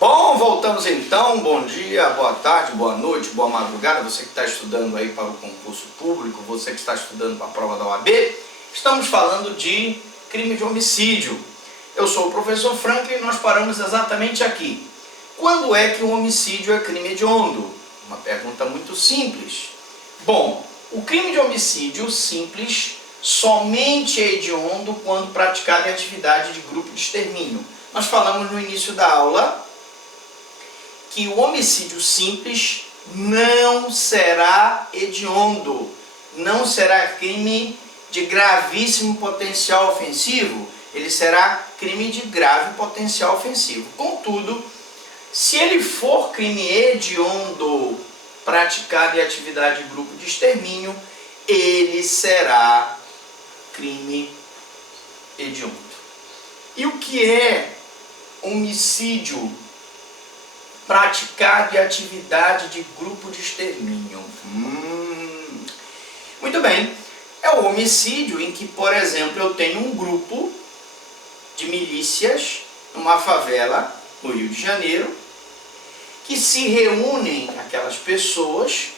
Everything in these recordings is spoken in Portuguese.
Bom, voltamos então. Bom dia, boa tarde, boa noite, boa madrugada. Você que está estudando aí para o concurso público, você que está estudando para a prova da OAB. Estamos falando de crime de homicídio. Eu sou o professor Franklin e nós paramos exatamente aqui. Quando é que um homicídio é crime hediondo? Uma pergunta muito simples. Bom, o crime de homicídio simples somente é hediondo quando praticado em atividade de grupo de extermínio. Nós falamos no início da aula que o homicídio simples não será hediondo, não será crime de gravíssimo potencial ofensivo, ele será crime de grave potencial ofensivo. Contudo, se ele for crime hediondo praticado em atividade de grupo de extermínio, ele será crime hediondo. E o que é homicídio praticado em atividade de grupo de extermínio? Muito bem, é o homicídio em que, por exemplo, eu tenho um grupo de milícias numa favela no Rio de Janeiro que se reúnem, aquelas pessoas,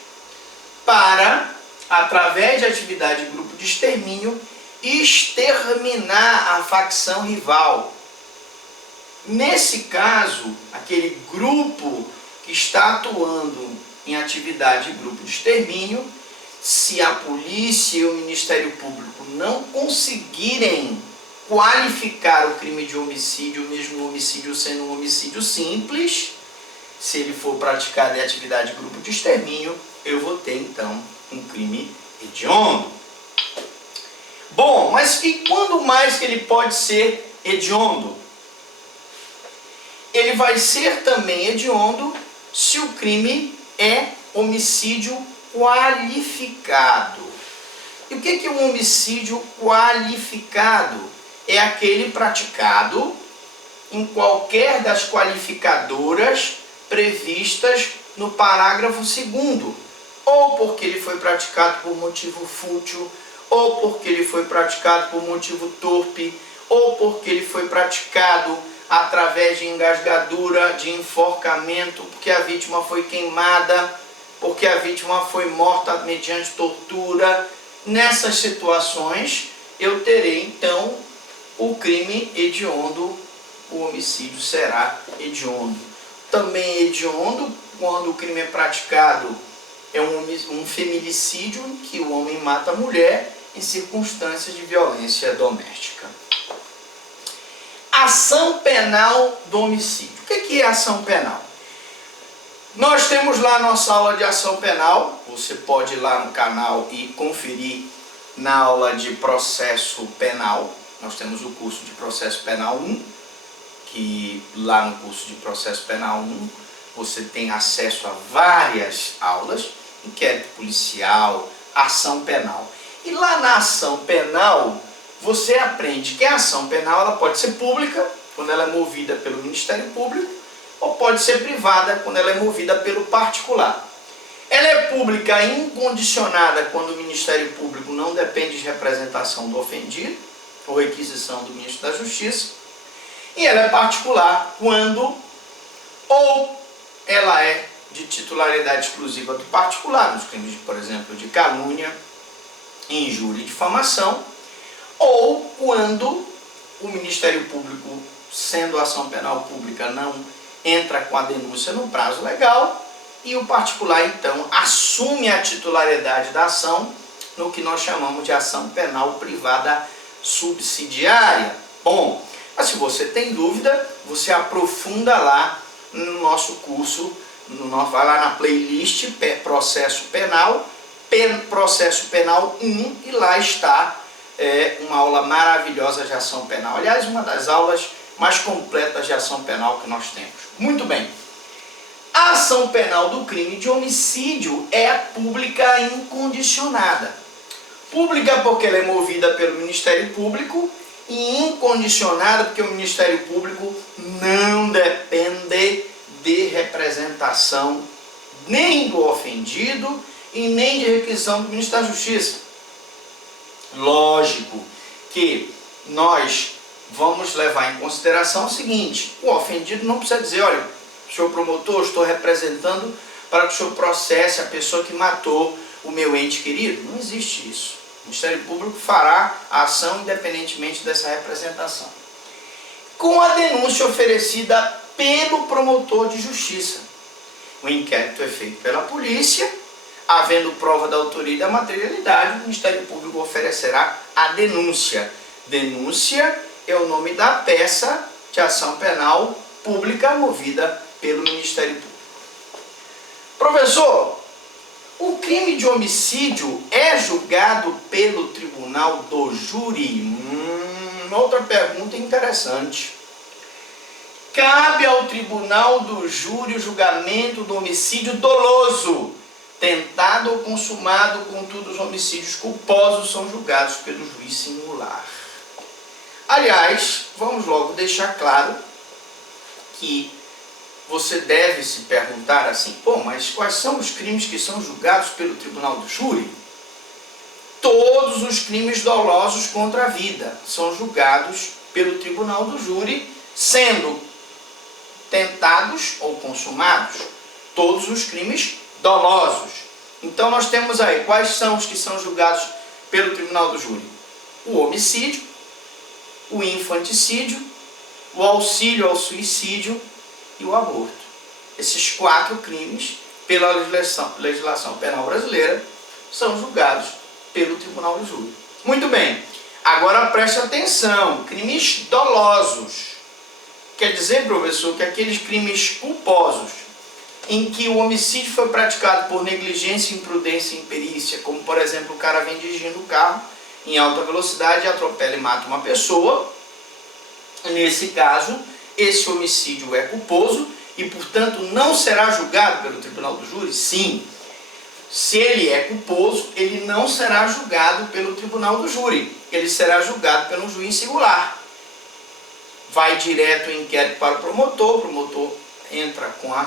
para, através de atividade de grupo de extermínio, exterminar a facção rival. Nesse caso, aquele grupo que está atuando em atividade de grupo de extermínio, se a polícia e o Ministério Público não conseguirem qualificar o crime de homicídio, mesmo o homicídio sendo um homicídio simples, se ele for praticado em atividade de grupo de extermínio, eu vou ter então um crime hediondo. Bom, mas e quando mais que ele pode ser hediondo? Ele vai ser também hediondo se o crime é homicídio qualificado. E o que é um homicídio qualificado? É aquele praticado em qualquer das qualificadoras previstas no parágrafo 2º, ou porque ele foi praticado por motivo fútil, ou porque ele foi praticado por motivo torpe, ou porque ele foi praticado através de engasgadura, de enforcamento, porque a vítima foi queimada, porque a vítima foi morta mediante tortura. Nessas situações, eu terei então o crime hediondo, o homicídio será hediondo. Também é hediondo quando o crime é praticado, é um feminicídio, em que o homem mata a mulher em circunstâncias de violência doméstica. Ação penal do homicídio. O que é ação penal? Nós temos lá a nossa aula de ação penal. Você pode ir lá no canal e conferir na aula de processo penal. Nós temos o curso de processo penal 1, que lá no curso de processo penal 1 você tem acesso a várias aulas, inquérito policial, ação penal. E lá na ação penal, você aprende que a ação penal ela pode ser pública, quando ela é movida pelo Ministério Público, ou pode ser privada, quando ela é movida pelo particular. Ela é pública incondicionada, quando o Ministério Público não depende de representação do ofendido, ou requisição do Ministro da Justiça. E ela é particular, quando ou ela é de titularidade exclusiva do particular, nos crimes, por exemplo, de calúnia, injúria e difamação, ou quando o Ministério Público, sendo ação penal pública, não entra com a denúncia no prazo legal e o particular, então, assume a titularidade da ação no que nós chamamos de ação penal privada subsidiária. Bom, mas se você tem dúvida, você aprofunda lá no nosso curso, vai lá na playlist Processo Penal, Processo Penal 1, e lá está uma aula maravilhosa de ação penal. Aliás, uma das aulas mais completas de ação penal que nós temos. Muito bem. A ação penal do crime de homicídio é pública incondicionada. Pública porque ela é movida pelo Ministério Público e incondicionada porque o Ministério Público não depende de representação nem do ofendido e nem de requisição do Ministro da Justiça. Lógico que nós vamos levar em consideração o seguinte: o ofendido não precisa dizer, olha, senhor promotor, eu estou representando para que o senhor processe a pessoa que matou o meu ente querido. Não existe isso. O Ministério Público fará a ação independentemente dessa representação. Com a denúncia oferecida pelo promotor de justiça. O inquérito é feito pela polícia, havendo prova da autoria e da materialidade, o Ministério Público oferecerá a denúncia. Denúncia é o nome da peça de ação penal pública movida pelo Ministério Público. Professor, o crime de homicídio é julgado pelo tribunal do júri? Outra pergunta interessante. Cabe ao tribunal do júri o julgamento do homicídio doloso, tentado ou consumado, contudo os homicídios culposos são julgados pelo juiz singular. Aliás, vamos logo deixar claro que você deve se perguntar assim, mas quais são os crimes que são julgados pelo tribunal do júri? Todos os crimes dolosos contra a vida são julgados pelo tribunal do júri, sendo tentados ou consumados todos os crimes dolosos. Então nós temos aí, quais são os que são julgados pelo tribunal do júri? O homicídio, o infanticídio, o auxílio ao suicídio e o aborto. Esses 4 crimes, pela legislação penal brasileira, são julgados pelo tribunal do júri. Muito bem, agora preste atenção, crimes dolosos. Quer dizer, professor, que aqueles crimes culposos, em que o homicídio foi praticado por negligência, imprudência e imperícia, como por exemplo o cara vem dirigindo o carro em alta velocidade, atropela e mata uma pessoa, nesse caso, esse homicídio é culposo e, portanto, não será julgado pelo tribunal do júri? Sim. Se ele é culposo, ele não será julgado pelo tribunal do júri. Ele será julgado pelo juiz singular. Vai direto o inquérito para o promotor entra com a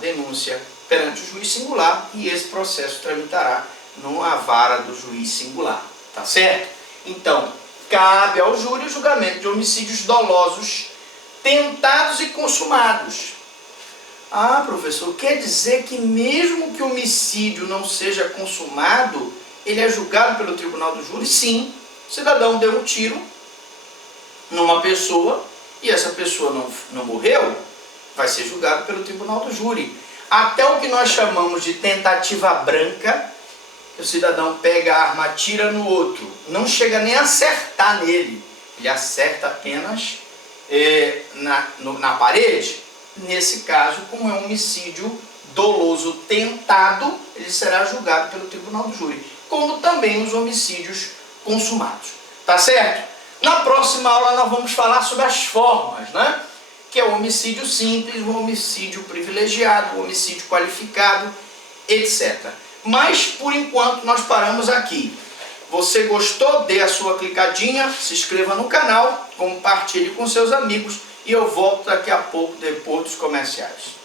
denúncia perante o juiz singular e esse processo tramitará numa vara do juiz singular. Tá certo? Então, cabe ao júri o julgamento de homicídios dolosos tentados e consumados. Ah, professor, quer dizer que mesmo que o homicídio não seja consumado, ele é julgado pelo tribunal do júri? Sim. O cidadão deu um tiro numa pessoa e essa pessoa não morreu, vai ser julgado pelo tribunal do júri. Até o que nós chamamos de tentativa branca, o cidadão pega a arma, atira no outro, não chega nem a acertar nele, ele acerta apenas na parede. Nesse caso, como é um homicídio doloso tentado, ele será julgado pelo tribunal do júri, como também os homicídios consumados. Tá certo? Na próxima aula nós vamos falar sobre as formas, né? Que é o homicídio simples, o homicídio privilegiado, o homicídio qualificado, etc. Mas, por enquanto, nós paramos aqui. Você gostou? Dê a sua clicadinha, se inscreva no canal, compartilhe com seus amigos e eu volto daqui a pouco depois dos comerciais.